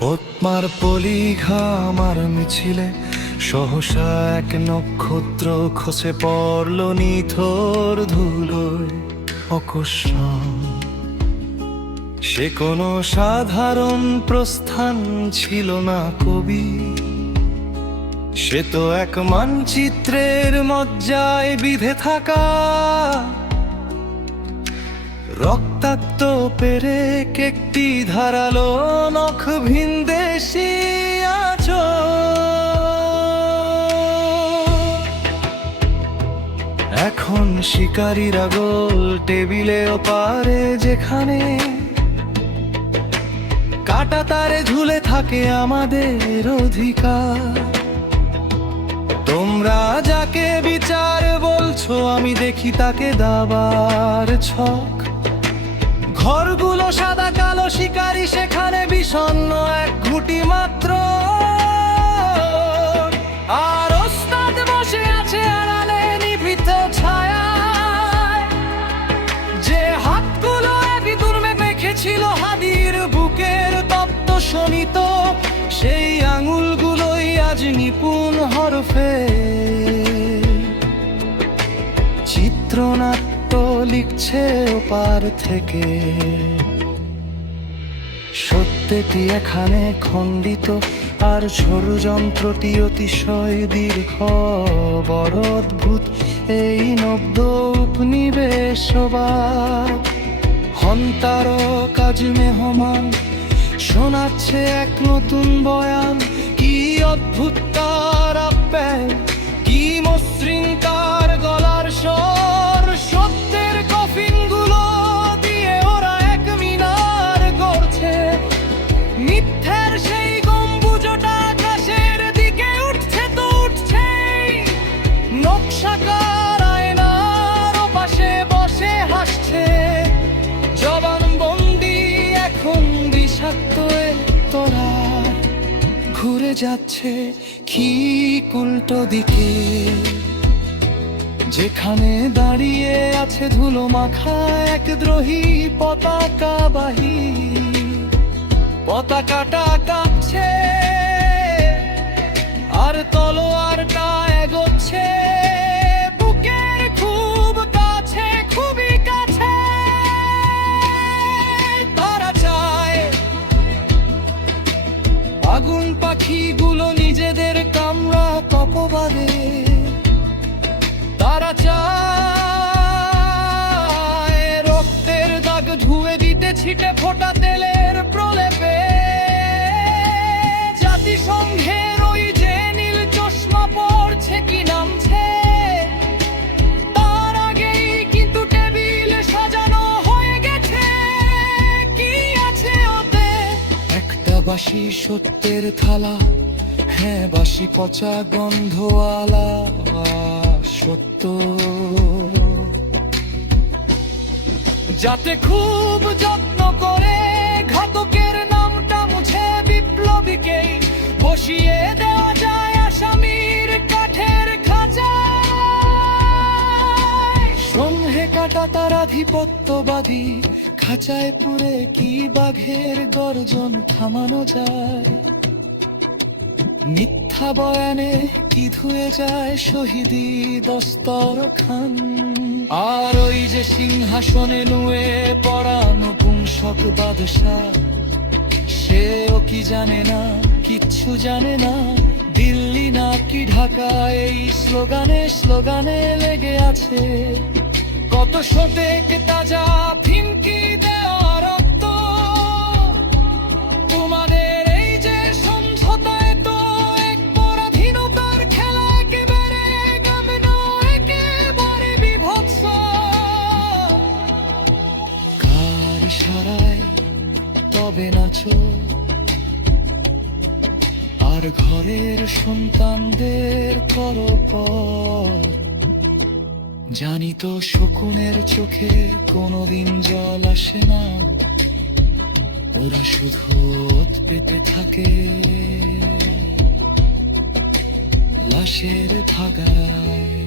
পদ্মার পলিঘা আমার মিছিলে সহসা এক নক্ষত্র খসে পড়ল নিথর ধুলোয় অকস্মাৎ। সে কোনো সাধারণ প্রস্থান ছিল না কবি, সে তো এক মানচিত্রের মজ্জায় বিধে থাকা রক্তাক্ত পেরেক একটি ধারালো নখ ভিনদেশী এখন শিকারীরা গোল টেবিলে ওপারে, যেখানে কাটা তারে ঝুলে থাকে আমাদের অধিকার। তোমরা যাকে বিচার বলছো আমি দেখি তাকে দাবার ছক। ঘরগুলো সাদা কালো, শিকারী সেখানে বিষণ্ণ এক ঘুঁটি মাত্র। আর ওস্তাদ বসে আছে আড়ালে নিভৃত ছায়ায়, যে হাতগুলো একই দুর্মে মেখেছিল হাদির বুকের তপ্ত শোনিত, সেই আঙুলগুলোই আজ নিপুণ হরফে চিত্রনাট্য লিখছে ওপার থেকে। সত্যটি এখানে খণ্ডিত, আর ষড়যন্ত্রটি অতিশয় দীর্ঘ। বড় অদ্ভুত এই নব্য উপনিবেশবাদ। হন্তার কাজ মেহমান শোনাচ্ছে এক নতুন বয়ান। কি অদ্ভুত তার আপ্যায়, কি মসৃণ তার গলার স্বর। সত্যের কফিনগুলো দিয়ে ওরা এক মিনার গড়ছে, মিথ্যের সেই গম্বুজটা আকাশের দিকে উঠছে তো উঠছেই। নকশাকার আয়নার ওপাশে বসে হাসছে, জবানবন্দি এখন বিষাক্ত তোরা ঘুরে যাচ্ছে ঠিক উল্টো দিকে। যেখানে দাঁড়িয়ে আছে ধুলো মাখা এক দ্রোহী পতাকাবাহী, পতাকাটা কাঁপছে আর তলোয়ারটা এগোচ্ছে বুকের খুব কাছে, খুবই কাছে। তারা চায় আগুন পাখিগুলো নিজেদের কামড়া তপবাদে। তারা চায় রক্তের দাগ ধুয়ে দিতে ছিটে ফোটা তেলের প্রলেপে। জাতিসংঘের ওই যে নীল চশমা পড়ছে কি নামছে, তার আগেই কিন্তু টেবিল সাজানো হয়ে গেছে। কি আছে ওতে? একটা বাসি সত্যের থালা, হ্যাঁ বাসি পচা গন্ধওয়ালা সত্য, যাতে খুব যত্ন করে ঘাতকের নামটা মুছে বিপ্লবীকেই বসিয়ে দেওয়া যায় আসামির কাঠের খাঁচায়। সন্ধে কাটা তার আধিপত্যবাদী খাঁচায় পুরে কি বাঘের গর্জন থামানো যায়? মিথ্যা বয়ানে কি ধুয়ে যায় শহীদি দস্তরখান। আর ওই যে সিংহাসনে নুয়ে পড়া নপুংসক বাদশা, সেও কি জানে না, কিচ্ছু জানে না। দিল্লি নাকি ঢাকা এই স্লোগানে স্লোগানে লেগে আছে কত শতেক তাজা ফিনকি দেওয়া রক্ত। তোমাদের এই যে সমঝোতায় তো এক পরাধীনতার খেলা, একেবারে গামনা, একেবারে বিভৎস। কার ইশারায় তবে নাচো, আর ঘরের সন্তানদের করো পর। জানি তো শকুনের চোখে কোনোদিন জল আসে না, ওরা শুধু ওত পেতে থাকে লাশের ধাগায়।